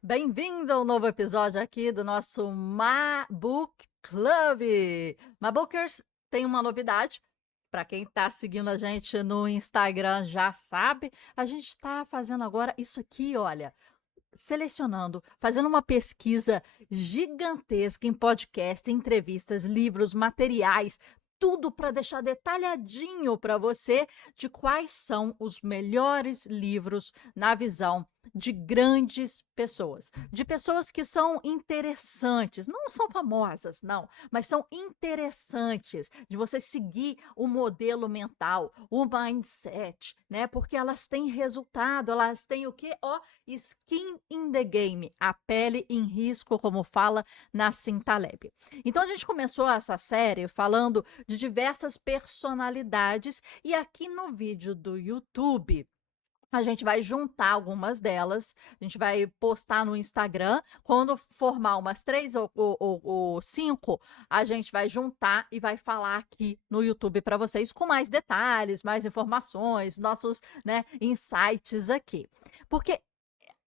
Bem-vindo ao novo episódio aqui do nosso Mabook Club. Mabookers, tem uma novidade. Para quem está seguindo a gente no Instagram já sabe, a gente está fazendo agora isso aqui, olha, selecionando, fazendo uma pesquisa gigantesca em podcast, entrevistas, livros, materiais, tudo para deixar detalhadinho para você de quais são os melhores livros na visão de grandes pessoas, de pessoas que são interessantes, não são famosas, não, mas são interessantes, de você seguir o modelo mental, o mindset, né? Porque elas têm resultado, elas têm o quê? Ó, skin in the game, a pele em risco, como fala Nassim Taleb. Então a gente começou essa série falando de diversas personalidades e aqui no vídeo do YouTube a gente vai juntar algumas delas, a gente vai postar no Instagram. Quando formar umas 3 ou 5, a gente vai juntar e vai falar aqui no YouTube para vocês com mais detalhes, mais informações, nossos, né, insights aqui. Porque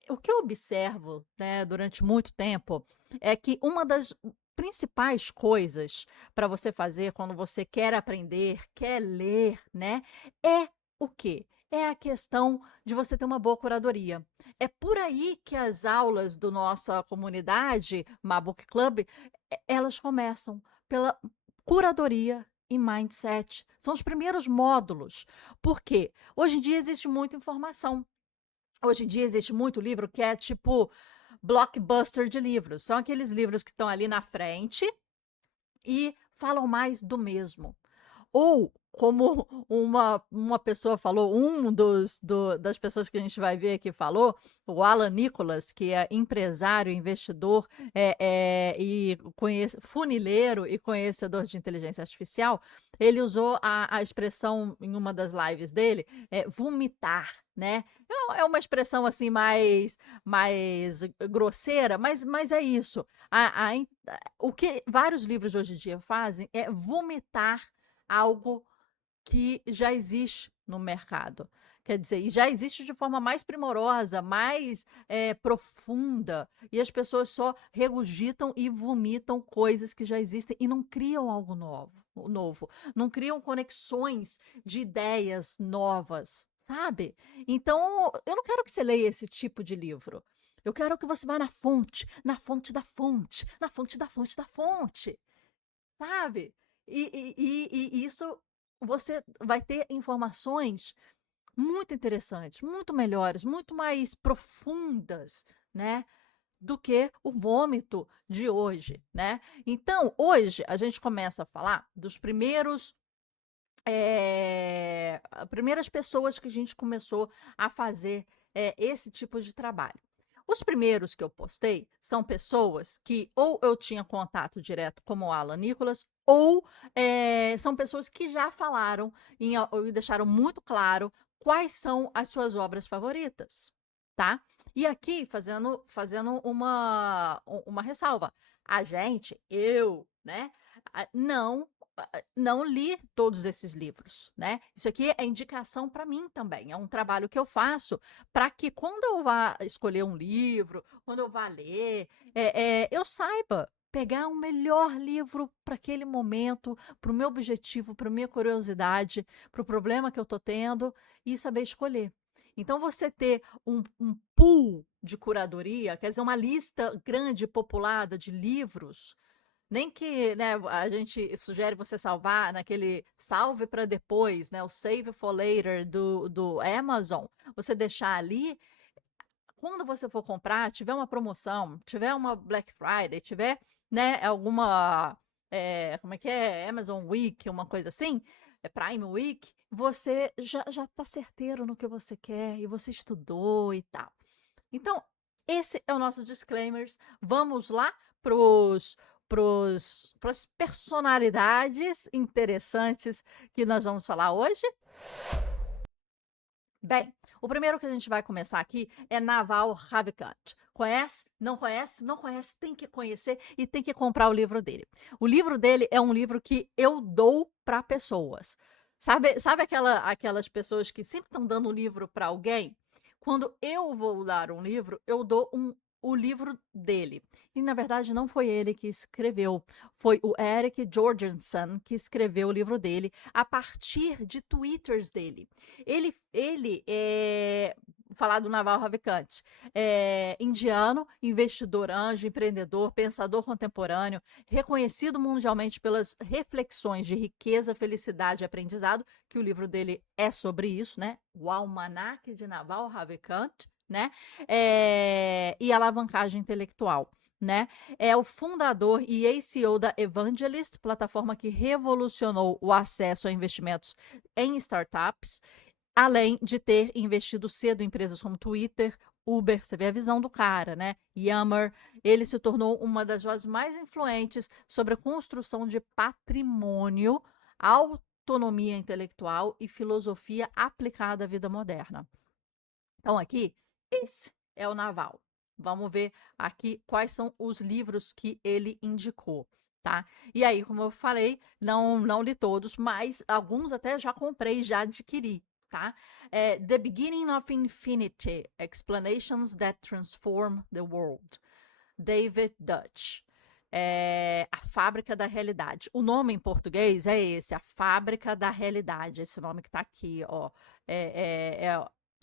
o que eu observo, né, durante muito tempo, é que uma das principais coisas para você fazer quando você quer aprender, quer ler, né, é o quê? É a questão de você ter uma boa curadoria. É por aí que as aulas do nossa comunidade, Mabook Club, elas começam pela curadoria e mindset. São os primeiros módulos. Por quê? Hoje em dia existe muita informação. Hoje em dia existe muito livro que é tipo blockbuster de livros. São aqueles livros que estão ali na frente e falam mais do mesmo. Ou, como uma pessoa falou, das pessoas que a gente vai ver aqui falou, o Alan Nicholas, que é empresário, investidor, e funileiro e conhecedor de inteligência artificial, ele usou a expressão em uma das lives dele, vomitar, né? É uma expressão assim mais grosseira, mas é isso. O que vários livros de hoje em dia fazem é vomitar algo que já existe no mercado. Quer dizer, e já existe de forma mais primorosa, mais profunda, e as pessoas só regurgitam e vomitam coisas que já existem e não criam algo novo, não criam conexões de ideias novas, sabe? Então, eu não quero que você leia esse tipo de livro. Eu quero que você vá na fonte da fonte, na fonte da fonte da fonte. Sabe? E isso você vai ter informações muito interessantes, muito melhores, muito mais profundas, né, do que o vômito de hoje, né. Então, hoje a gente começa a falar dos primeiros, primeiras pessoas que a gente começou a fazer, esse tipo de trabalho. Os primeiros que eu postei são pessoas que ou eu tinha contato direto, como o Alan Nicholas, ou, são pessoas que já falaram e deixaram muito claro quais são as suas obras favoritas, tá. E aqui fazendo uma ressalva, eu, né, não não li todos esses livros, né? Isso aqui é indicação para mim também. É um trabalho que eu faço para que quando eu vá escolher um livro, quando eu vá ler, eu saiba pegar um melhor livro para aquele momento, para o meu objetivo, para a minha curiosidade, para o problema que eu estou tendo e saber escolher. Então, você ter um pool de curadoria, quer dizer, uma lista grande, populada de livros, nem que, né, a gente sugere você salvar naquele salve para depois, né, o save for later do Amazon, você deixar ali, quando você for comprar, tiver uma promoção, tiver uma Black Friday, tiver, né, alguma, como é que é? Amazon Week, uma coisa assim, Prime Week, você já tá certeiro no que você quer e você estudou e tal. Então, esse é o nosso disclaimers. Vamos lá pras personalidades interessantes que nós vamos falar hoje? Bem, o primeiro que a gente vai começar aqui é Naval Ravikant. Conhece? Não conhece? Não conhece, tem que conhecer e tem que comprar o livro dele. O livro dele é um livro que eu dou para pessoas. Sabe aquelas pessoas que sempre estão dando um livro para alguém? Quando eu vou dar um livro, eu dou um o livro dele. E, na verdade, não foi ele que escreveu, foi o Eric Jorgensen que escreveu o livro dele a partir de twitters dele. Ele é falar do Naval Ravikant, indiano, investidor anjo, empreendedor, pensador contemporâneo, reconhecido mundialmente pelas reflexões de riqueza, felicidade e aprendizado, que o livro dele é sobre isso, né? O Almanaque de Naval Ravikant, né? E alavancagem intelectual. Né? É o fundador e CEO da Evangelist, plataforma que revolucionou o acesso a investimentos em startups, além de ter investido cedo em empresas como Twitter, Uber, você vê a visão do cara, né? Yammer, ele se tornou uma das vozes mais influentes sobre a construção de patrimônio, autonomia intelectual e filosofia aplicada à vida moderna. Então, aqui, esse é o Naval. Vamos ver aqui quais são os livros que ele indicou, tá? E aí, como eu falei, não li todos, mas alguns até já comprei, já adquiri, tá? The Beginning of Infinity, Explanations that Transform the World, David Deutsch. A Fábrica da Realidade. O nome em português é esse, A Fábrica da Realidade, esse nome que está aqui, ó.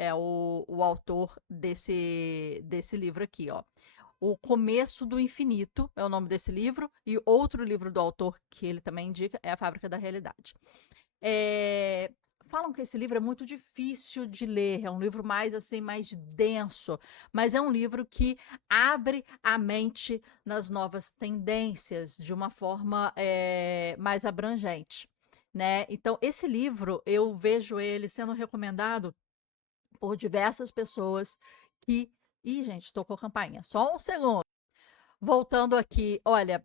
É o autor desse livro aqui, ó. O Começo do Infinito é o nome desse livro, e outro livro do autor que ele também indica é A Fábrica da Realidade. Falam que esse livro é muito difícil de ler, é um livro mais assim, mais denso, mas é um livro que abre a mente nas novas tendências de uma forma mais abrangente, né? Então, esse livro, eu vejo ele sendo recomendado por diversas pessoas que... Ih, gente, tocou a campainha. Só um segundo. Voltando aqui, olha,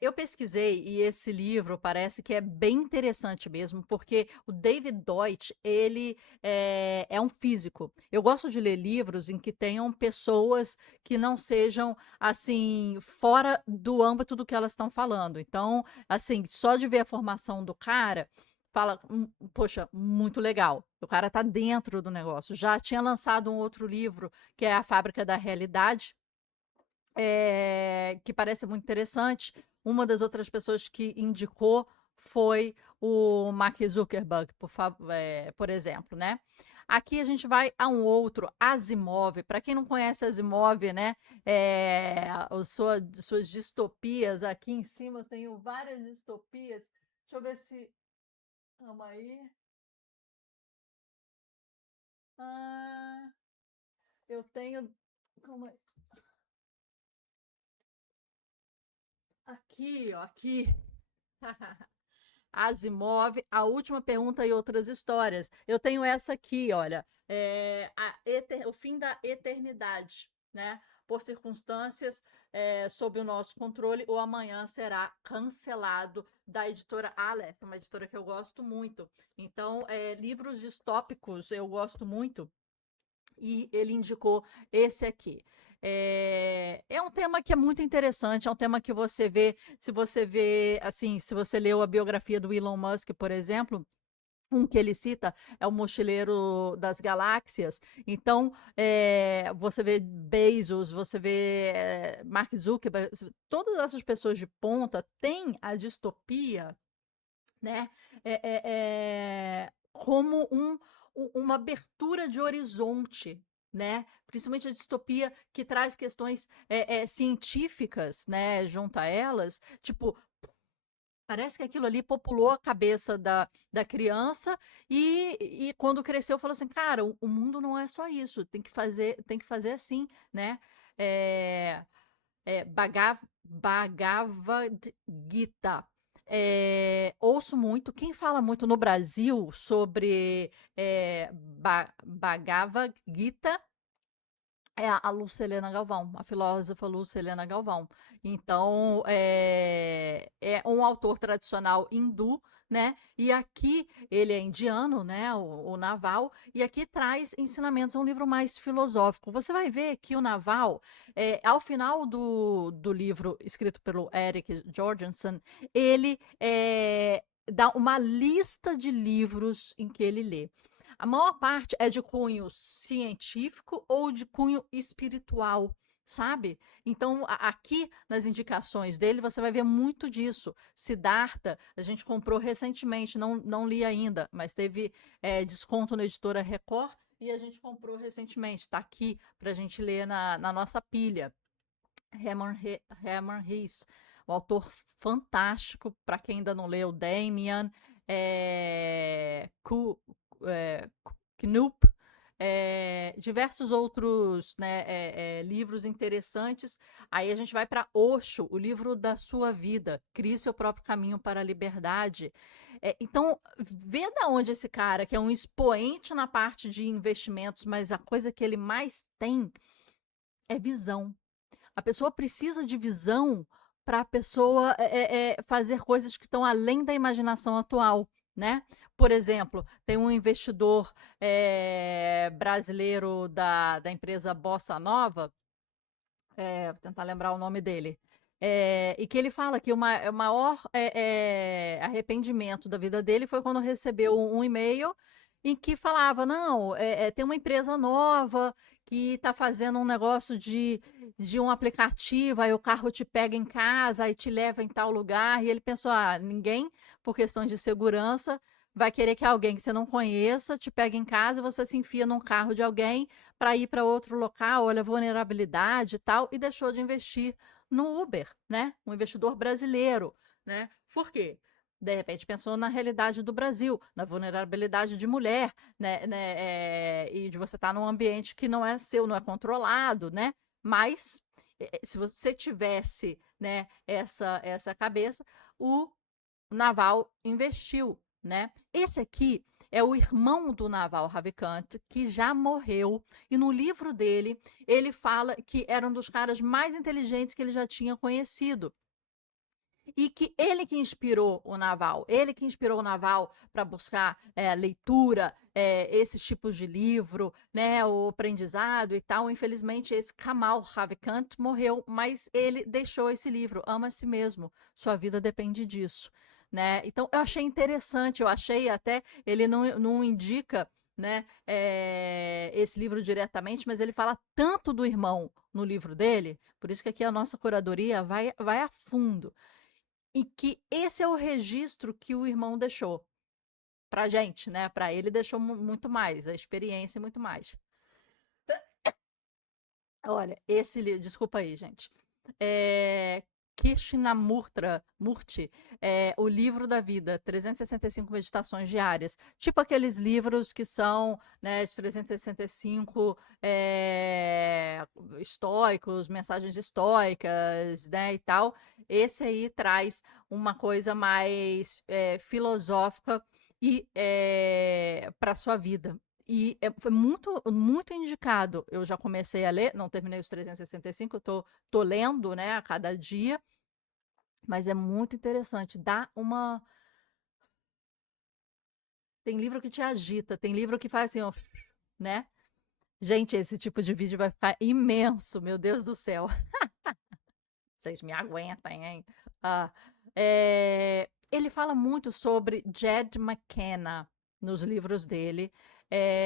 eu pesquisei e esse livro parece que é bem interessante mesmo, porque o David Deutsch, ele é um físico. Eu gosto de ler livros em que tenham pessoas que não sejam, assim, fora do âmbito do que elas estão falando. Então, assim, só de ver a formação do cara, fala, poxa, muito legal. O cara tá dentro do negócio. Já tinha lançado um outro livro, que é A Fábrica da Realidade, que parece muito interessante. Uma das outras pessoas que indicou foi o Mark Zuckerberg, por exemplo, né? Aqui a gente vai a um outro, Asimov. Para quem não conhece Asimov, né? Suas distopias. Aqui em cima eu tenho várias distopias. Deixa eu ver se... Calma aí. Ah, eu tenho... Calma aí. Aqui, ó, aqui. Asimov, A Última Pergunta e Outras Histórias. Eu tenho essa aqui, olha, O Fim da Eternidade, né? Por circunstâncias sob o nosso controle, o amanhã será cancelado, da editora Aleph, uma editora que eu gosto muito. Então, livros distópicos eu gosto muito, e ele indicou esse aqui. É um tema que é muito interessante, é um tema que você vê, se você vê, assim, se você leu a biografia do Elon Musk, por exemplo, um que ele cita é o Mochileiro das Galáxias. Então, você vê Bezos, você vê Mark Zuckerberg, todas essas pessoas de ponta têm a distopia, né? Como uma abertura de horizonte, né? Principalmente a distopia que traz questões científicas, né, junto a elas, tipo, parece que aquilo ali populou a cabeça da criança e quando cresceu falou assim, cara, o mundo não é só isso, tem que fazer assim, né? É, Bhagavad Gita. Ouço muito, quem fala muito no Brasil sobre Bhagavad Gita é a Lúcia Helena Galvão, a filósofa Lúcia Helena Galvão. Então, é um autor tradicional hindu, né? E aqui ele é indiano, né? O Naval, e aqui traz ensinamentos, é um livro mais filosófico. Você vai ver que o Naval, ao final do livro escrito pelo Eric Jorgensen, ele dá uma lista de livros em que ele lê. A maior parte é de cunho científico ou de cunho espiritual, sabe? Então, aqui nas indicações dele, você vai ver muito disso. Siddhartha, a gente comprou recentemente, não li ainda, mas teve desconto na editora Record e a gente comprou recentemente. Está aqui para a gente ler na nossa pilha. Hermann Hesse, um autor fantástico, para quem ainda não leu, Damian, Knoop, diversos outros, né, livros interessantes. Aí a gente vai para Osho, o livro da sua vida, Crie seu próprio caminho para a liberdade. Então, vê da onde esse cara, que é um expoente na parte de investimentos, mas a coisa que ele mais tem é visão. A pessoa precisa de visão para a pessoa fazer coisas que estão além da imaginação atual, né? Por exemplo, tem um investidor brasileiro da empresa Bossa Nova, vou tentar lembrar o nome dele, e que ele fala que o maior arrependimento da vida dele foi quando recebeu um e-mail em que falava, não, tem uma empresa nova que está fazendo um negócio de um aplicativo, aí o carro te pega em casa e te leva em tal lugar, e ele pensou, ninguém, por questões de segurança, vai querer que alguém que você não conheça te pegue em casa e você se enfia num carro de alguém para ir para outro local, olha a vulnerabilidade e tal, e deixou de investir no Uber, né? Um investidor brasileiro, né? Por quê? De repente pensou na realidade do Brasil, na vulnerabilidade de mulher, né, e de você estar num ambiente que não é seu, não é controlado, né? Mas se você tivesse, né, essa cabeça, o Naval investiu, né? Esse aqui é o irmão do Naval Ravikant, que já morreu, e no livro dele, ele fala que era um dos caras mais inteligentes que ele já tinha conhecido. E que ele que inspirou o Naval, ele que inspirou o Naval para buscar leitura, esses tipos de livro, né, o aprendizado e tal. Infelizmente, esse Kamal Ravikant morreu, mas ele deixou esse livro, Ama a Si Mesmo, sua vida depende disso. Né? Então, eu achei interessante, eu achei até, ele não indica, né, esse livro diretamente, mas ele fala tanto do irmão no livro dele, por isso que aqui a nossa curadoria vai a fundo. E que esse é o registro que o irmão deixou pra gente, né? Para ele deixou muito mais, a experiência muito mais. Olha, esse livro, desculpa aí, gente. Krishnamurti, O Livro da Vida, 365 Meditações Diárias. Tipo aqueles livros que são, né, de 365 estoicos, mensagens estoicas, né, e tal. Esse aí traz uma coisa mais filosófica e para sua vida. E foi muito indicado. Eu já comecei a ler, não terminei os 365, eu tô lendo, né, a cada dia, mas é muito interessante. Dá uma. Tem livro que te agita, tem livro que faz assim, ó, né? Gente, esse tipo de vídeo vai ficar imenso, meu Deus do céu. Vocês me aguentem, hein? Ah, ele fala muito sobre Jed McKenna nos livros dele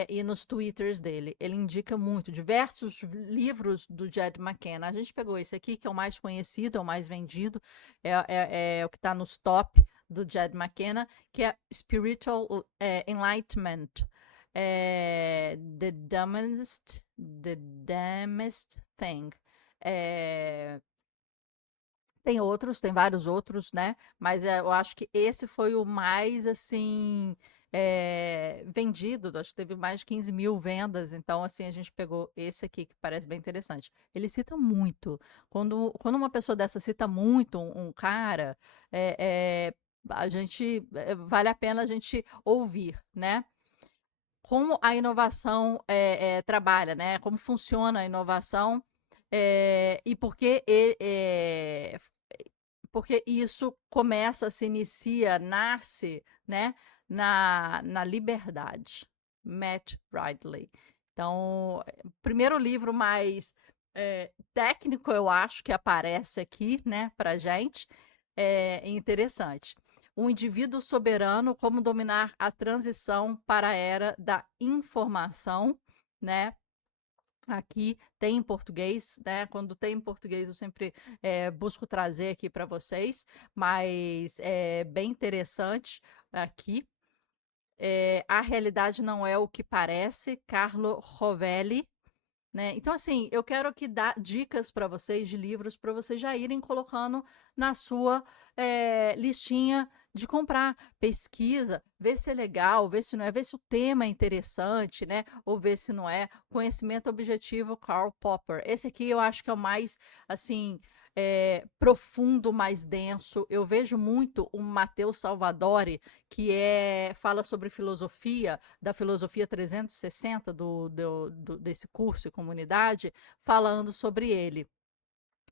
e nos twitters dele. Ele indica muito diversos livros do Jed McKenna. A gente pegou esse aqui, que é o mais conhecido, é o mais vendido, é o que está nos top do Jed McKenna, que é Spiritual Enlightenment. The dumbest thing. Tem outros, tem vários outros, né? Mas eu acho que esse foi o mais, assim, vendido. Acho que teve mais de 15 mil vendas. Então, assim, a gente pegou esse aqui, que parece bem interessante. Ele cita muito. Quando uma pessoa dessa cita muito um cara, a gente, vale a pena a gente ouvir, né? Como a inovação trabalha, né? Como funciona a inovação e por que porque isso começa, se inicia, nasce, né, na liberdade. Matt Ridley. Então, o primeiro livro mais técnico, eu acho, que aparece aqui, né, pra gente, é interessante. O indivíduo soberano, como dominar a transição para a era da informação, né? Aqui tem em português, né? Quando tem em português, eu sempre busco trazer aqui para vocês, mas é bem interessante aqui. A realidade não é o que parece, Carlo Rovelli, né? Então, assim, eu quero aqui dar dicas para vocês de livros para vocês já irem colocando na sua listinha de comprar. Pesquisa, vê se é legal, vê se não é, vê se o tema é interessante, né? Ou vê se não é. Conhecimento objetivo, Karl Popper. Esse aqui eu acho que é o mais, assim, profundo, mais denso. Eu vejo muito o Matteo Salvadori, que fala sobre filosofia, da filosofia 360 desse curso e comunidade, falando sobre ele.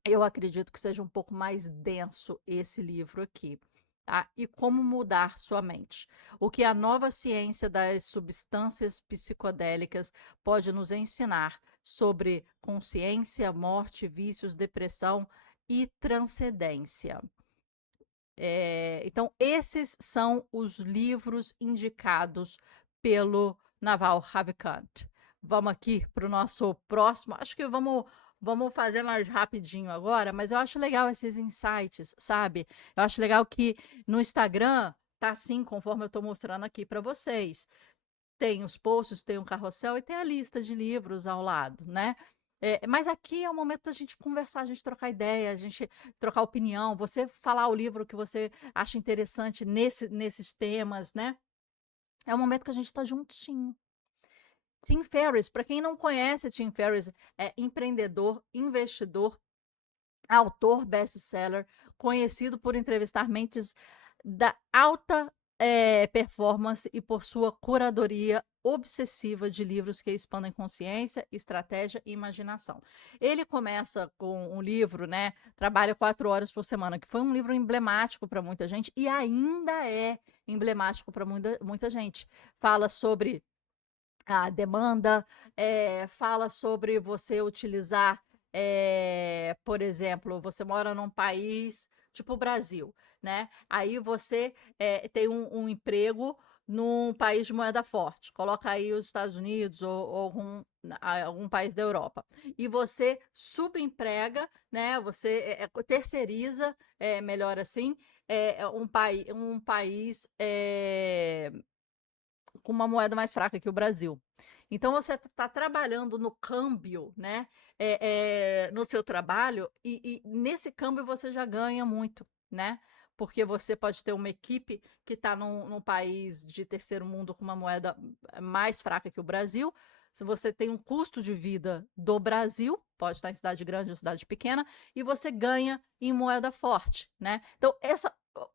Eu acredito que seja um pouco mais denso esse livro aqui. Tá? E como mudar sua mente. O que a nova ciência das substâncias psicodélicas pode nos ensinar sobre consciência, morte, vícios, depressão e transcendência. Então, esses são os livros indicados pelo Naval Ravikant. Vamos aqui para o nosso próximo. Acho que vamos fazer mais rapidinho agora, mas eu acho legal esses insights, sabe? Eu acho legal que no Instagram tá assim, conforme eu estou mostrando aqui para vocês. Tem os posts, tem um carrossel e tem a lista de livros ao lado, né? Mas aqui é o momento da gente conversar, a gente trocar ideia, a gente trocar opinião, você falar o livro que você acha interessante nesses temas, né? É o momento que a gente está juntinho. Tim Ferriss, para quem não conhece, Tim Ferriss é empreendedor, investidor, autor best-seller, conhecido por entrevistar mentes da alta performance e por sua curadoria obsessiva de livros que expandem consciência, estratégia e imaginação. Ele começa com um livro, né? Trabalha 4 horas por semana, que foi um livro emblemático para muita gente e ainda é emblemático para muita gente. Fala sobre a demanda, fala sobre você utilizar, por exemplo, você mora num país tipo o Brasil, né? Aí você tem um emprego num país de moeda forte, coloca aí os Estados Unidos ou algum país da Europa. E você subemprega, né? Você terceiriza, melhor assim, um país com uma moeda mais fraca que o Brasil. Então você está trabalhando no câmbio, né? No seu trabalho, e nesse câmbio você já ganha muito, né? Porque você pode ter uma equipe que está num país de terceiro mundo com uma moeda mais fraca que o Brasil. Se você tem um custo de vida do Brasil, pode estar em cidade grande ou cidade pequena, e você ganha em moeda forte, né? Então,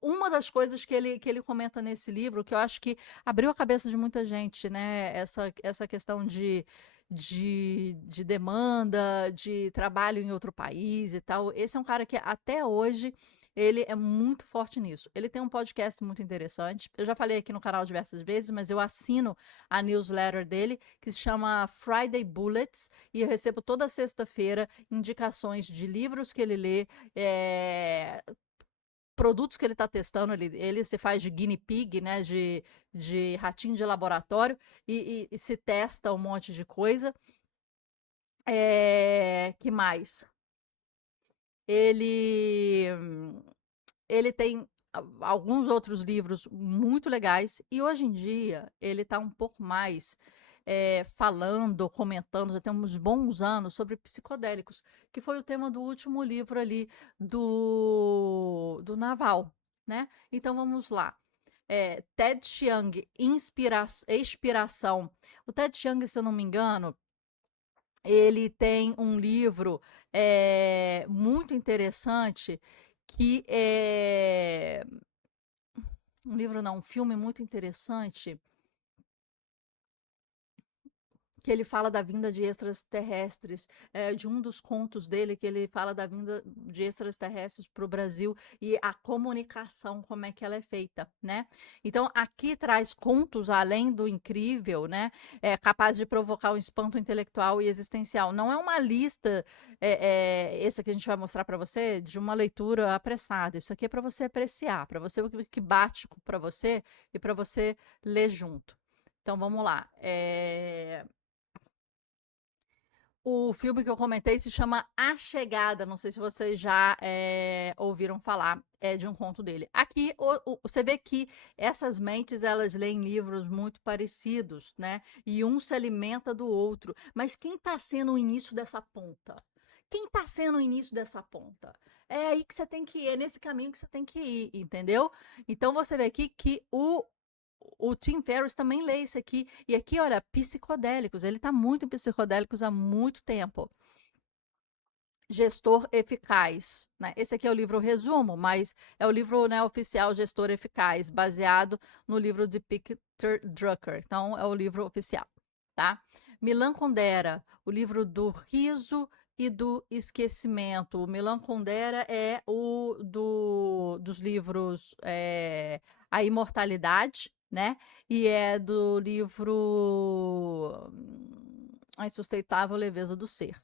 uma das coisas que ele comenta nesse livro, que eu acho que abriu a cabeça de muita gente, né? Essa questão de demanda, de trabalho em outro país e tal. Esse é um cara que até hoje ele é muito forte nisso. Ele tem um podcast muito interessante. Eu já falei aqui no canal diversas vezes, mas eu assino a newsletter dele, que se chama Friday Bullets, e eu recebo toda sexta-feira indicações de livros que ele lê, produtos que ele está testando, ele se faz de guinea pig, né, de ratinho de laboratório, e se testa um monte de coisa. Que mais? Ele, ele tem alguns outros livros muito legais, e hoje em dia ele está um pouco mais falando, comentando, já tem uns bons anos, sobre psicodélicos, que foi o tema do último livro ali do Naval, né? Então vamos lá. Ted Chiang, Expiração. O Ted Chiang, se eu não me engano, ele tem um livro muito interessante que é um livro não, um filme muito interessante que ele fala da vinda de extraterrestres, de um dos contos dele que ele fala da vinda de extraterrestres para o Brasil e a comunicação, como é que ela é feita, né? Então, aqui traz contos além do incrível, né? Capaz de provocar um espanto intelectual e existencial. Não é uma lista, esse que a gente vai mostrar para você, de uma leitura apressada. Isso aqui é para você apreciar, para você o que bate para você e para você ler junto. Então, vamos lá. O filme que eu comentei se chama A Chegada, não sei se vocês já ouviram falar, é de um conto dele. Aqui você vê que essas mentes elas leem livros muito parecidos, né? E um se alimenta do outro. Mas quem está sendo o início dessa ponta? Quem está sendo o início dessa ponta? É aí que você tem que ir, é nesse caminho que você tem que ir, entendeu? Então você vê aqui que o Tim Ferriss também lê isso aqui. E aqui, olha, psicodélicos. Ele está muito em psicodélicos há muito tempo. Gestor Eficaz, né? Esse aqui é o livro resumo, mas é o livro, né, oficial Gestor Eficaz, baseado no livro de Peter Drucker. Então, é o livro oficial, tá? Milan Kundera, o livro do riso e do esquecimento. O Milan Kundera é dos livros A Imortalidade, né? E é do livro A Insustentável Leveza do Ser.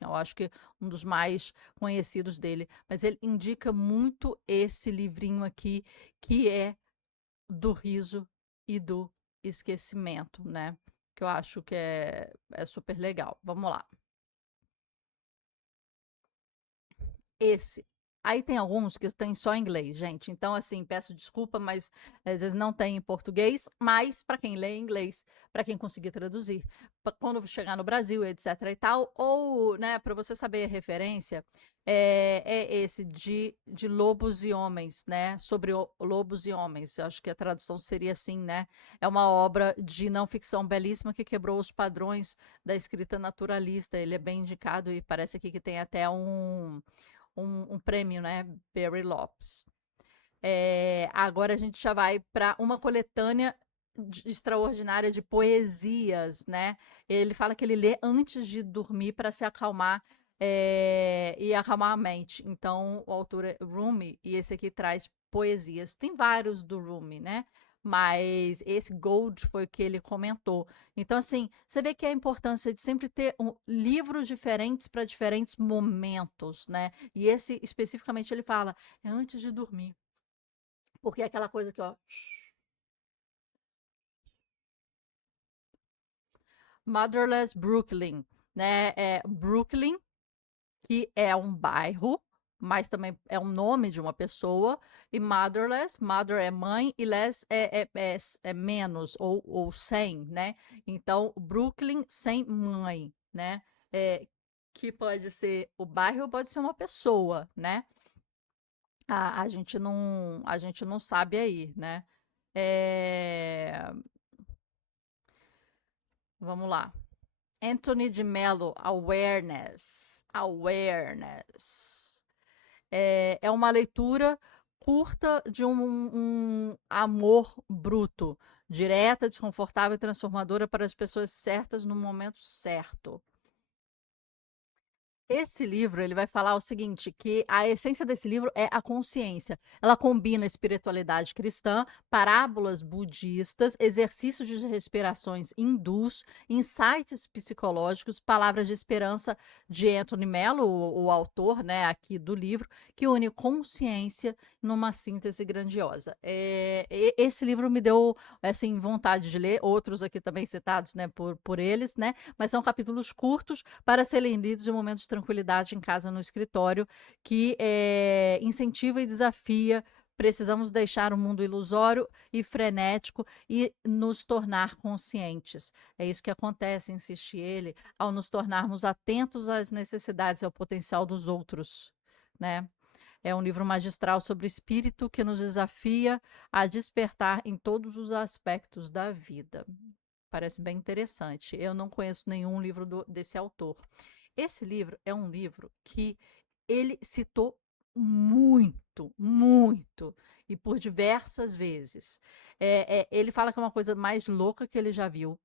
Eu acho que um dos mais conhecidos dele, mas ele indica muito esse livrinho aqui, que é do riso e do esquecimento, né? Que eu acho que é super legal. Vamos lá. Esse. Aí tem alguns que tem só em inglês, gente. Então, assim, peço desculpa, mas às vezes não tem em português, mas para quem lê em inglês, para quem conseguir traduzir, quando chegar no Brasil, etc e tal, ou, né, para você saber a referência, é esse de Lobos e Homens, né? Sobre lobos e homens. Eu acho que a tradução seria assim, né? É uma obra de não ficção belíssima que quebrou os padrões da escrita naturalista. Ele é bem indicado e parece aqui que tem até um prêmio, né? Barry Lopes. Agora a gente já vai para uma coletânea extraordinária de poesias, né? Ele fala que ele lê antes de dormir para se acalmar e acalmar a mente. Então, o autor é Rumi e esse aqui traz poesias. Tem vários do Rumi, né? Mas esse Gold foi o que ele comentou. Então, assim, você vê que a importância de sempre ter livros diferentes para diferentes momentos, né? E esse, especificamente, ele fala, é antes de dormir. Porque é aquela coisa que, ó. Motherless Brooklyn, né? Brooklyn, que é um bairro, mas também é um nome de uma pessoa, e motherless, mother é mãe, e less é menos, ou sem, né? Então, Brooklyn sem mãe, né? É, que pode ser o bairro, pode ser uma pessoa, né? A gente não sabe aí, né? É, vamos lá. Anthony de Mello, Awareness. Awareness. É uma leitura curta de um amor bruto, direta, desconfortável e transformadora para as pessoas certas no momento certo. Esse livro, ele vai falar o seguinte, que a essência desse livro é a consciência. Ela combina espiritualidade cristã, parábolas budistas, exercícios de respirações hindus, insights psicológicos, palavras de esperança de Anthony Mello, o autor, né, aqui do livro, que une consciência numa síntese grandiosa. Esse livro me deu, assim, vontade de ler, outros aqui também citados, né, por eles, né, mas são capítulos curtos para serem lidos em momentos de tranquilidade em casa, no escritório, que incentiva e desafia. Precisamos deixar o mundo ilusório e frenético e nos tornar conscientes. É isso que acontece, insiste ele, ao nos tornarmos atentos às necessidades e ao potencial dos outros, né? É um livro magistral sobre o espírito que nos desafia a despertar em todos os aspectos da vida. Parece bem interessante. Eu não conheço nenhum livro desse autor. Esse livro é um livro que ele citou muito, muito, e por diversas vezes. Ele fala que é uma coisa mais louca que ele já viu,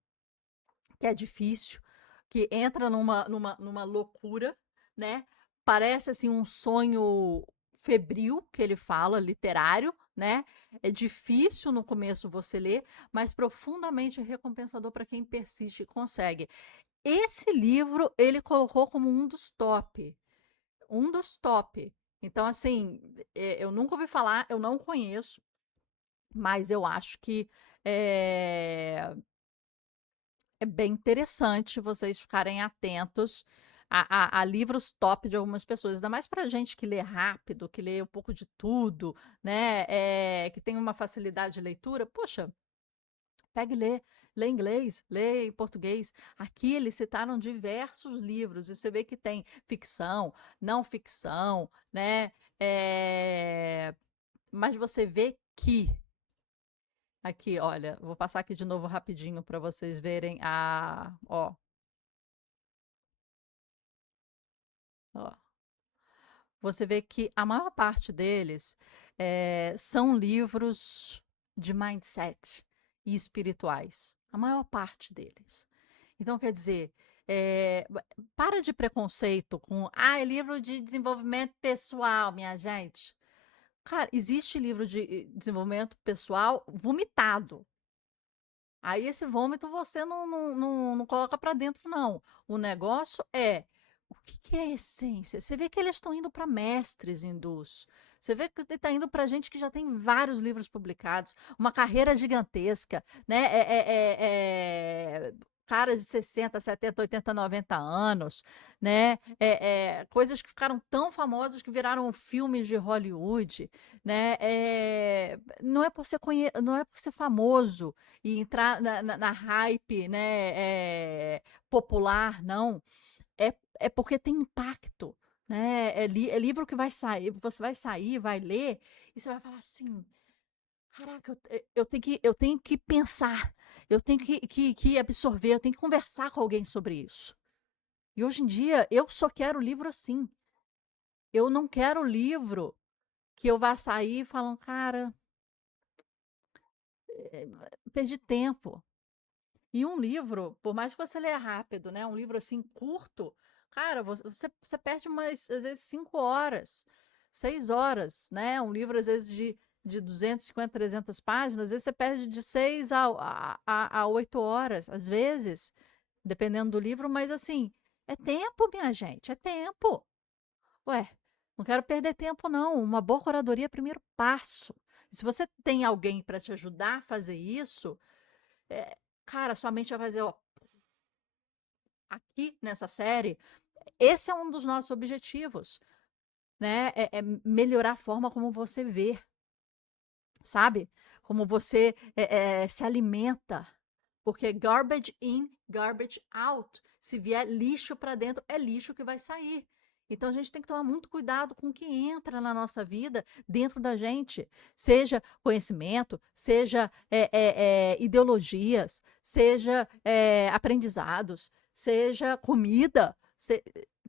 que é difícil, que entra numa loucura, né? Parece assim um sonho febril que ele fala, literário, né? É difícil no começo você ler, mas profundamente recompensador para quem persiste e consegue. Esse livro ele colocou como um dos top, um dos top. Então, assim, eu nunca ouvi falar, eu não conheço, mas eu acho que é, É bem interessante vocês ficarem atentos a livros top de algumas pessoas, ainda mais para gente que lê rápido, que lê um pouco de tudo, né? Que tem uma facilidade de leitura. Poxa, pega e lê. Lê inglês, lê em português. Aqui eles citaram diversos livros, e você vê que tem ficção, não ficção, né? Mas você vê que aqui, olha, vou passar aqui de novo rapidinho para vocês verem ó. Você vê que a maior parte deles são livros de mindset e espirituais. A maior parte deles. Então, quer dizer, para de preconceito com, é livro de desenvolvimento pessoal, minha gente. Cara, existe livro de desenvolvimento pessoal vomitado. Aí esse vômito você não coloca para dentro, não. O negócio é o que é a essência? Você vê que eles estão indo para mestres hindus. Você vê que está indo para gente que já tem vários livros publicados, uma carreira gigantesca, né? Caras de 60, 70, 80, 90 anos, né? Coisas que ficaram tão famosas que viraram filmes de Hollywood, né? Não é por ser famoso e entrar na hype, né, popular, não. É porque tem impacto, né? É livro que vai sair, você vai sair, vai ler, e você vai falar assim: caraca, eu tenho que pensar, eu tenho que absorver, eu tenho que conversar com alguém sobre isso. E hoje em dia, eu só quero livro assim. Eu não quero livro que eu vá sair falando, cara, perdi tempo. E um livro, por mais que você leia rápido, né, um livro assim curto, cara, você perde umas, às vezes, 5 horas, 6 horas, né? Um livro, às vezes, de 250, 300 páginas, às vezes você perde de 6 a 8 horas, às vezes, dependendo do livro, mas assim, é tempo, minha gente, é tempo. Ué, não quero perder tempo, não. Uma boa curadoria é o primeiro passo. E se você tem alguém para te ajudar a fazer isso, é, cara, sua mente vai fazer, ó, aqui nessa série, esse é um dos nossos objetivos, né? É melhorar a forma como você vê, sabe? Como você se alimenta. Porque garbage in, garbage out. Se vier lixo para dentro, é lixo que vai sair. Então a gente tem que tomar muito cuidado com o que entra na nossa vida, dentro da gente. Seja conhecimento, seja ideologias, seja aprendizados, seja comida.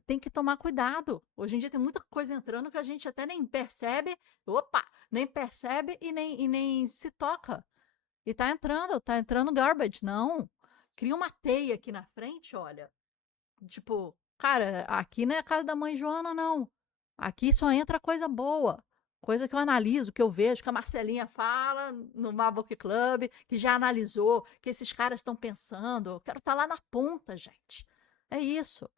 Tem que tomar cuidado. Hoje em dia tem muita coisa entrando que a gente até nem percebe. Opa! Nem percebe e nem se toca. E tá entrando garbage, não. Cria uma teia aqui na frente, olha. Tipo, cara, aqui não é a casa da mãe Joana, não. Aqui só entra coisa boa. Coisa que eu analiso, que eu vejo, que a Marcelinha fala no Marbook Club, que já analisou, que esses caras estão pensando. Eu quero estar lá na ponta, gente. É isso.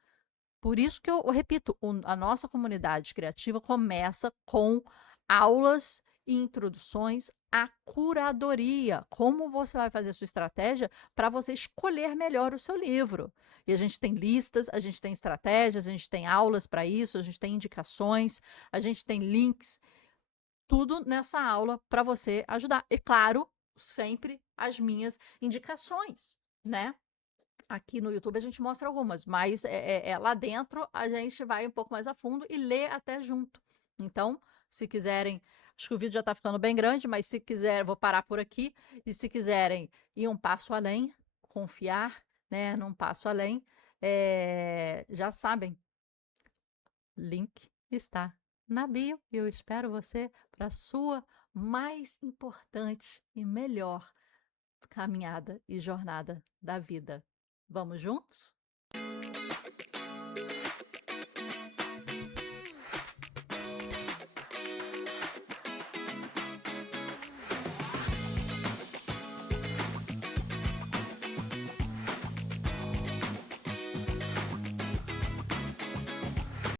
Por isso que eu repito, a nossa comunidade criativa começa com aulas e introduções à curadoria. Como você vai fazer a sua estratégia para você escolher melhor o seu livro. E a gente tem listas, a gente tem estratégias, a gente tem aulas para isso, a gente tem indicações, a gente tem links, tudo nessa aula para você ajudar. E claro, sempre as minhas indicações, né? Aqui no YouTube a gente mostra algumas, mas lá dentro a gente vai um pouco mais a fundo e lê até junto. Então, se quiserem, acho que o vídeo já está ficando bem grande, mas se quiser, vou parar por aqui. E se quiserem ir um passo além, confiar, né, num passo além, já sabem, link está na bio e eu espero você para a sua mais importante e melhor caminhada e jornada da vida. Vamos juntos?